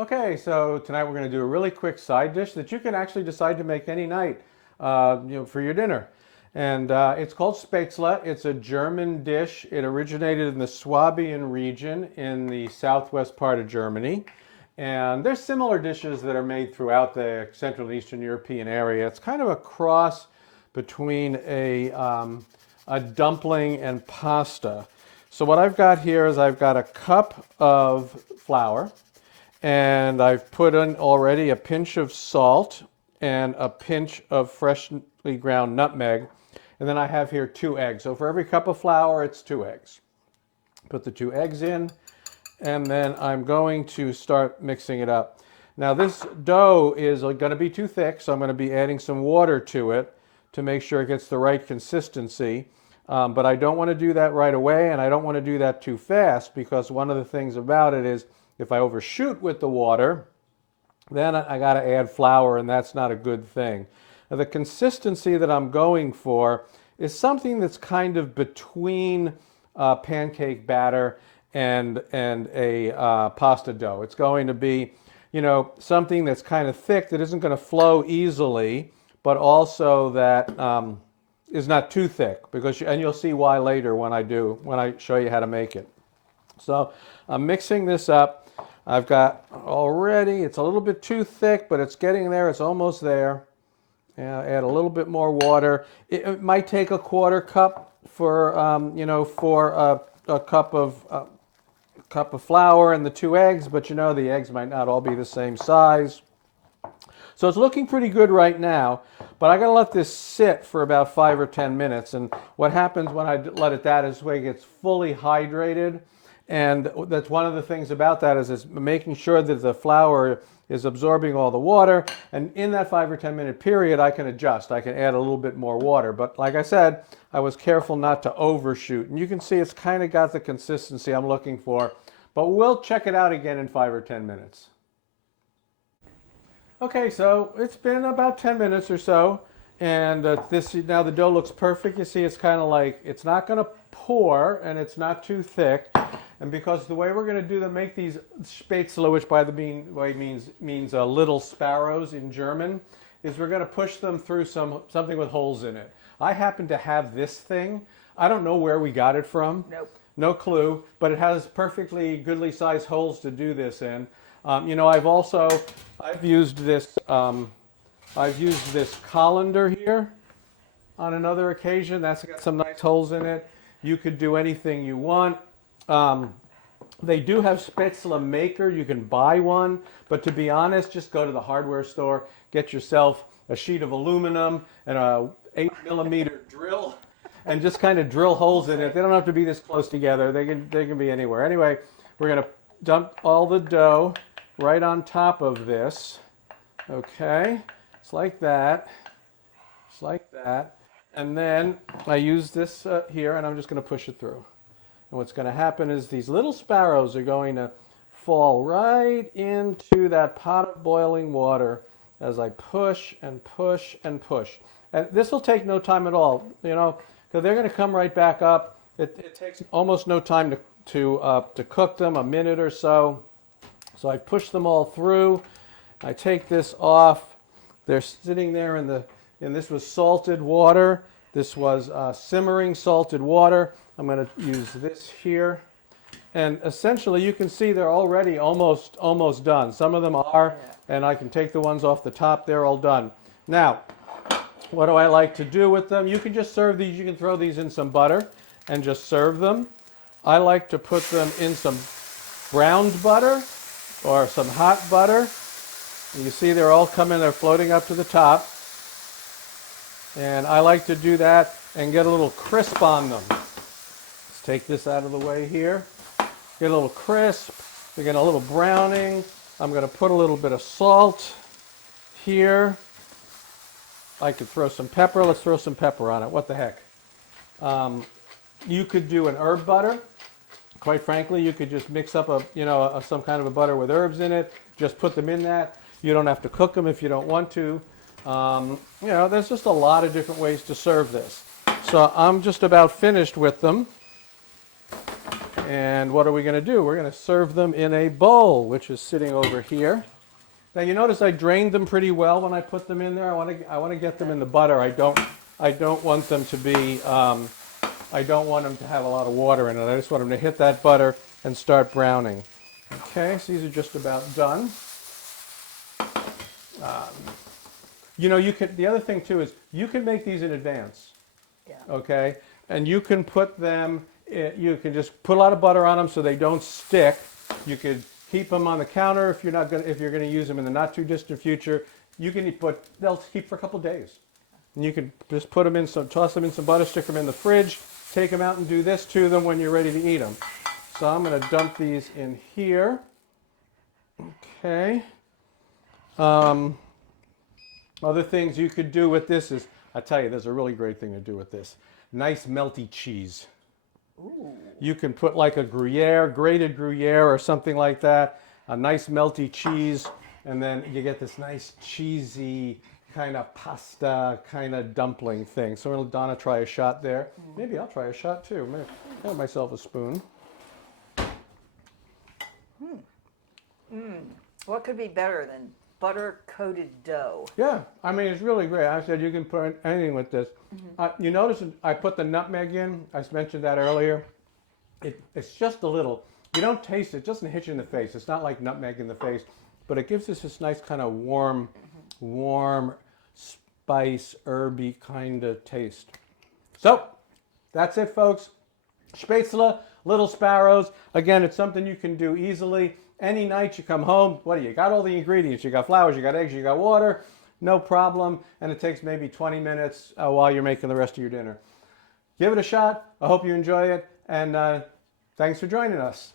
Okay, so tonight we're going to do a really quick side dish that you can actually decide to make any night, for your dinner. And it's called Spaetzle. It's a German dish. It originated in the Swabian region in the southwest part of Germany. And there's similar dishes that are made throughout the Central and Eastern European area. It's kind of a cross between a dumpling and pasta. So what I've got here is I've got a cup of flour. And I've put in already a pinch of salt and a pinch of freshly ground nutmeg. And then I have here 2 eggs. So for every cup of flour, it's 2 eggs. Put the 2 eggs in, and then I'm going to start mixing it up. Now this dough is going to be too thick, so I'm going to be adding some water to it to make sure it gets the right consistency. But I don't want to do that right away, and I don't want to do that too fast, because one of the things about it is if I overshoot with the water, then I got to add flour, and that's not a good thing. Now, the consistency that I'm going for is something that's kind of between pancake batter and a pasta dough. It's going to be, something that's kind of thick that isn't going to flow easily, but also that is not too thick, and you'll see why later when I show you how to make it. So I'm mixing this up. I've got already, it's a little bit too thick, but it's getting there. It's almost there. Add a little bit more water. It might take a quarter cup for, for a cup of flour and the 2 eggs, but the eggs might not all be the same size. So it's looking pretty good right now, but I got to let this sit for about 5 or 10 minutes. And what happens when I let it that is it gets fully hydrated. And that's one of the things about that is making sure that the flour is absorbing all the water. And in that 5 or 10 minute period, I can adjust. I can add a little bit more water. But like I said, I was careful not to overshoot. And you can see it's kind of got the consistency I'm looking for. But we'll check it out again in 5 or 10 minutes. Okay, so it's been about 10 minutes or so. And now the dough looks perfect. You see, it's kind of like, it's not going to pour and it's not too thick. And because the way we're going to make these Spaetzle, which by the way means little sparrows in German, is we're going to push them through something with holes in it. I happen to have this thing. I don't know where we got it from. Nope. No clue, but it has perfectly goodly sized holes to do this in. I've used this colander here on another occasion. That's got some nice holes in it. You could do anything you want. They do have Spaetzle maker. You can buy one, but to be honest, just go to the hardware store, get yourself a sheet of aluminum and a 8mm drill, and just kind of drill holes in it. They don't have to be this close together. They can be anywhere. Anyway, we're going to dump all the dough right on top of this. Okay, it's like that. It's like that. And then I use this here, and I'm just going to push it through. And what's going to happen is these little sparrows are going to fall right into that pot of boiling water as I push and push and push. And this will take no time at all, because they're going to come right back up. It takes almost no time to cook them, a minute or so. So I push them all through. I take this off. They're sitting there and this was salted water. This was simmering salted water. I'm going to use this here. And essentially, you can see they're already almost done. Some of them are, and I can take the ones off the top. They're all done. Now, what do I like to do with them? You can just serve these. You can throw these in some butter and just serve them. I like to put them in some browned butter or some hot butter. And you see they're all they're floating up to the top. And I like to do that and get a little crisp on them. Let's take this out of the way here. Get a little crisp. We get a little browning. I'm going to put a little bit of salt here. I could throw some pepper. Let's throw some pepper on it. What the heck? You could do an herb butter. Quite frankly, you could just mix up some kind of a butter with herbs in it. Just put them in that. You don't have to cook them if you don't want to. There's just a lot of different ways to serve this. So I'm just about finished with them. And what are we going to do? We're going to serve them in a bowl, which is sitting over here. Now you notice I drained them pretty well when I put them in there. I want to get them in the butter. I don't want them to be I don't want them to have a lot of water in it. I just want them to hit that butter and start browning. Okay, so these are just about done. You know, you can. The other thing too is you can make these in advance. Yeah. Okay, and you can put them. You can just put a lot of butter on them so they don't stick. You could keep them on the counter if you're going to use them in the not too distant future. You can put. They'll keep for a couple days. And you can just put them in toss them in some butter, stick them in the fridge, take them out and do this to them when you're ready to eat them. So I'm going to dump these in here. Okay. Other things you could do with this is, I tell you, there's a really great thing to do with this. Nice melty cheese. Ooh. You can put like a Gruyere, grated Gruyere or something like that, a nice melty cheese, and then you get this nice cheesy kind of pasta, kind of dumpling thing. So I'll let Donna try a shot there. Maybe I'll try a shot too. Maybe I'll have myself a spoon. What could be better than butter-coated dough? Yeah, I mean, it's really great. I said you can put anything with this. You notice I put the nutmeg in. I mentioned that earlier. It's just a little. You don't taste it. It doesn't hit you in the face. It's not like nutmeg in the face, but it gives us this nice kind of warm spice, herby kind of taste. So, that's it, folks. Spaetzle, little sparrows. Again, it's something you can do easily. Any night you come home, what do you got? All the ingredients. You got flour, you got eggs, you got water. No problem. And it takes maybe 20 minutes while you're making the rest of your dinner. Give it a shot. I hope you enjoy it. And thanks for joining us.